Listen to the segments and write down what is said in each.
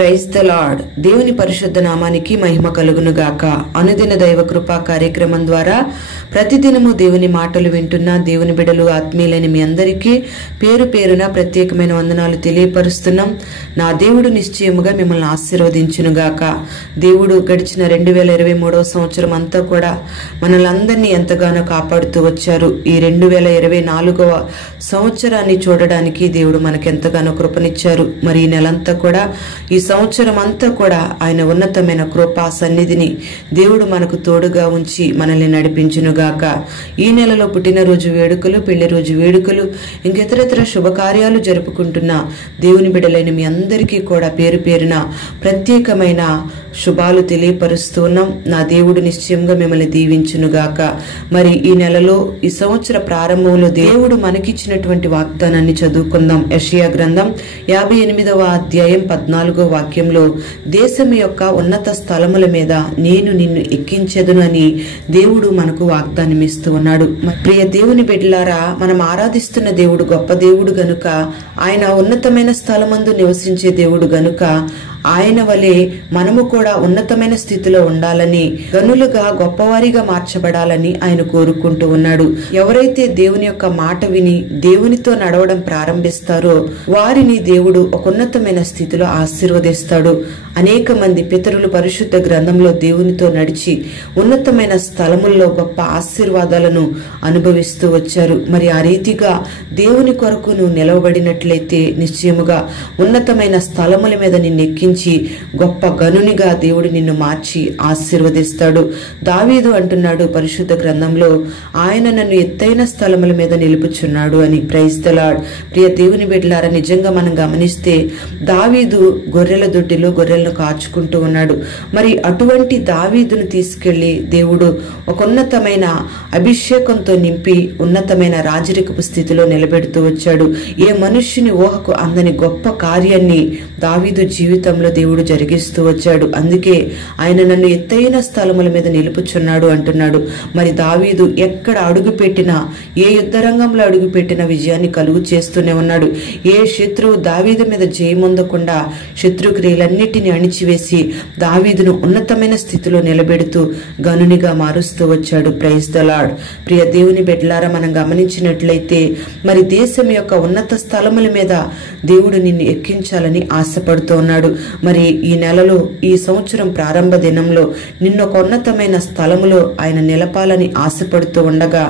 Praise the lord. దేవుని పరిశుద్ధ నామానికి మహిమ కలుగును గాక. అనుదిన దైవ కృపా కార్యక్రమం ద్వారా ప్రతిదినము దేవుని మాటలు వింటున్న దేవుని బిడ్డలు ఆత్మీయులైన మీ అందరికీ పేరు పేరున ప్రత్యేకమైన వందనాలు తెలియపరుస్తున్నాం. నా దేవుడు నిశ్చయముగా మిమ్మల్ని ఆశీర్వదించును గాక. దేవుడు గడిచిన 2023 సంవత్సరం అంతా కూడా మనలందరినీ ఎంతగానో కాపాడుతూ వచ్చారు. ఈ 2024వ సంవత్సరాన్ని చూడడానికి దేవుడు మనకెంతగానో కృపనిచ్చారు. మరి ఈ నెలంతా కూడా, ఈ సంవత్సరం అంతా కూడా ఆయన ఉన్నతమైన కృపా సన్నిధిని దేవుడు మనకు తోడుగా ఉంచి మనల్ని నడిపించునుగాక. ఈ నెలలో పుట్టినరోజు వేడుకలు, పెళ్లి రోజు వేడుకలు, ఇంకెతరతర శుభకార్యాలు జరుపుకుంటున్న దేవుని బిడ్డలైన మీ అందరికీ కూడా పేరు పేరున ప్రత్యేకమైన శుభాలు తెలియపరుస్తున్నాం. నా దేవుడు నిశ్చయంగా మిమ్మల్ని దీవించునుగాక. మరి ఈ నెలలో, ఈ సంవత్సర ప్రారంభంలో దేవుడు మనకిచ్చినటువంటి వాగ్దానాన్ని చదువుకుందాం. యెషయా గ్రంథం 58వ అధ్యాయం 14వ వాక్యంలో, దేశం యొక్క ఉన్నత స్థలముల మీద నేను నిన్ను ఎక్కించెదను అని దేవుడు మనకు వాగ్దానం ఇస్తూ ఉన్నాడు. ప్రియ దేవుని బిడ్డలారా, మనం ఆరాధిస్తున్న దేవుడు గొప్ప దేవుడు గనుక, ఆయన ఉన్నతమైన స్థలమందు నివసించే దేవుడు గనుక, ఆయన వలె మనము కూడా ఉన్నతమైన స్థితిలో ఉండాలని, గనులుగా గొప్పవారిగా మార్చబడాలని ఆయన కోరుకుంటూ ఉన్నాడు. ఎవరైతే దేవుని యొక్క మాట విని దేవునితో నడవడం ప్రారంభిస్తారో వారిని దేవుడు ఒక ఉన్నతమైన స్థితిలో ఆశీర్వదిస్తాడు. అనేక మంది పితరులు పరిశుద్ధ గ్రంథంలో దేవునితో నడిచి ఉన్నతమైన స్థలముల్లో గొప్ప ఆశీర్వాదాలను అనుభవిస్తూ వచ్చారు. మరి ఆ రీతిగా దేవుని కొరకు నువ్వు నిలవబడినట్లయితే నిశ్చయముగా ఉన్నతమైన స్థలముల మీద నిన్ను ఎక్కించి గొప్ప గనునిగా దేవుడు నిన్ను మార్చి ఆశీర్వదిస్తాడు. దావీదు అంటున్నాడు పరిశుద్ధ గ్రంథంలో, ఆయన నన్ను ఎత్తైన స్థలముల మీద నిలుపుచున్నాడు అని. Praise the lord. ప్రియ దేవుని బిడ్డలారా, నిజంగా మనం గమనిస్తే దావీదు గొర్రెల దొడ్డిలో గొర్రెలను కాచుకుంటూ ఉన్నాడు. మరి అటువంటి దావీదును తీసుకెళ్లి దేవుడు ఒక ఉన్నతమైన అభిషేకంతో నింపి ఉన్నతమైన రాజరికపు స్థితిలో నిలబెడుతూ వచ్చాడు. ఏ మనుష్యుని ఊహకు అందని గొప్ప కార్యాన్ని దావీదు జీవితంలో దేవుడు జరిగిస్తూ వచ్చాడు. అందుకే ఆయన నన్ను ఎత్తైన స్థలముల మీద నిలుపుచున్నాడు అంటున్నాడు. మరి దావీదు ఎక్కడ అడుగు పెట్టినా, ఏ యుద్ధ రంగంలో అడుగు పెట్టినా విజయాన్ని కలుగు చేస్తూనే ఉన్నాడు. ఏ శత్రువు దావీదు మీద జయమొందకుండా శత్రుక్రియలన్నిటిని అణిచివేసి దావీదును ఉన్నతమైన స్థితిలో నిలబెడుతూ గనునిగా మారుస్తూ వచ్చాడు. Praise the lord. ప్రియ దేవుని బిడ్డలారా, మనం గమనించినట్లయితే మరి దేశం యొక్క ఉన్నత స్థలముల మీద దేవుడు నిన్ను ఎక్కించాలని ఆశపడుతూ ఉన్నాడు. మరి ఈ నెలలో, ఈ సంవత్సరం ప్రారంభ దినంలో నిన్ను ఒక ఉన్నతమైన స్థలములో ఆయన నిలపాలని ఆశపడుతూ ఉండగా,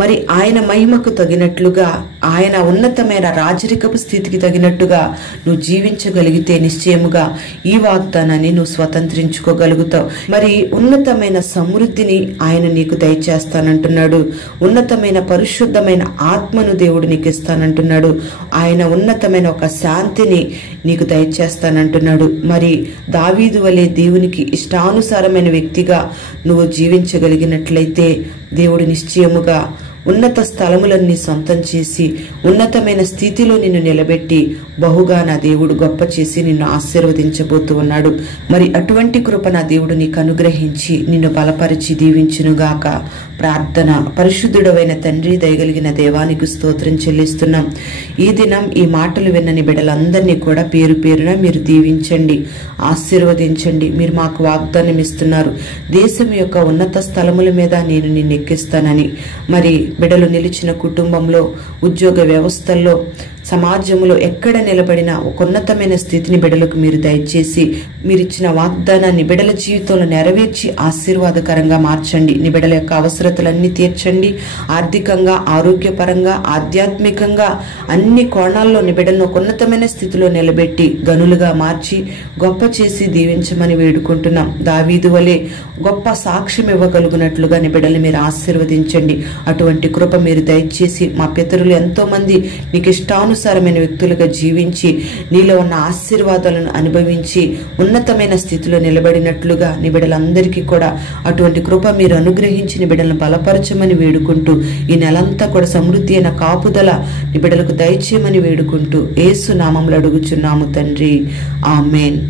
మరి ఆయన మహిమకు తగినట్లుగా, ఆయన ఉన్నతమైన రాజరికపు స్థితికి తగినట్టుగా నువ్వు జీవించగలిగితే నిశ్చయముగా ఈ వాగ్దానాన్ని నువ్వు స్వతంత్రించుకోగలుగుతావు. మరి ఉన్నతమైన సమృద్ధిని ఆయన నీకు దయచేస్తానంటున్నాడు. ఉన్నతమైన పరిశుద్ధమైన ఆత్మను దేవుడు నీకు ఇస్తానంటున్నాడు. ఆయన ఉన్నతమైన ఒక శాంతిని నీకు దయచేస్తానంటున్నాడు. మరి దావీదు వలె దేవునికి ఇష్టానుసారమైన వ్యక్తిగా నువ్వు జీవించగలిగినట్లయితే దేవుడు నిశ్చయముగా ఉన్నత స్థలములన్నీ సొంతం చేసి ఉన్నతమైన స్థితిలో నిన్ను నిలబెట్టి బహుగా నా దేవుడు గొప్ప చేసి నిన్ను ఆశీర్వదించబోతూ ఉన్నాడు. మరి అటువంటి కృప నా దేవుడు నీకు అనుగ్రహించి నిన్ను బలపరిచి దీవించునుగాక. ప్రార్థన. పరిశుద్ధుడవైన తండ్రి, దయగలిగిన దేవానికి స్తోత్రం చెల్లిస్తున్నాం. ఈ దినం ఈ మాటలు విన్నని బిడ్డలందరినీ కూడా పేరు పేరున మీరు దీవించండి, ఆశీర్వదించండి. మీరు మాకు వాగ్దానం ఇస్తున్నారు, దేశం యొక్క ఉన్నత స్థలముల మీద నేను నిన్ను ఎక్కిస్తానని. మరి బిడ్డలు నిలిచిన కుటుంబంలో, ఉద్యోగ వ్యవస్థల్లో, సమాజంలో ఎక్కడ నిలబడినా ఒక ఉన్నతమైన స్థితిని బిడ్డలకు మీరు దయచేసి మీరిచ్చిన వాగ్దానాన్ని బిడ్డల జీవితంలో నెరవేర్చి ఆశీర్వాదకరంగా మార్చండి. నీ బిడ్డల యొక్క అవసరతలన్నీ తీర్చండి. ఆర్థికంగా, ఆరోగ్యపరంగా, ఆధ్యాత్మికంగా అన్ని కోణాల్లో నీ బిడ్డలను ఒక ఉన్నతమైన స్థితిలో నిలబెట్టి గనులుగా మార్చి గొప్ప చేసి దీవించమని వేడుకుంటున్నాం. దావీదు వలె గొప్ప సాక్ష్యం ఇవ్వగలుగునట్లుగా నీ బిడ్డలు మీరు ఆశీర్వదించండి. అటువంటి కృప మీరు దయచేసి మా పితరులు ఎంతో మంది నీకు ఇష్టానుసారమైన వ్యక్తులుగా జీవించి నీలో ఉన్న ఆశీర్వాదాలను అనుభవించి ఉన్నతమైన స్థితిలో నిలబడినట్లుగా నీ బిడ్డలందరికీ కూడా అటువంటి కృప మీరు అనుగ్రహించి నీ బిడ్డలను బలపరచమని వేడుకుంటూ ఈ నెలంతా కూడా సమృద్ధి అయిన కాపుదల నీ బిడ్డలకు దయచేయమని వేడుకుంటూ యేసు నామములో అడుగుచున్నాము తండ్రి. ఆమేన్.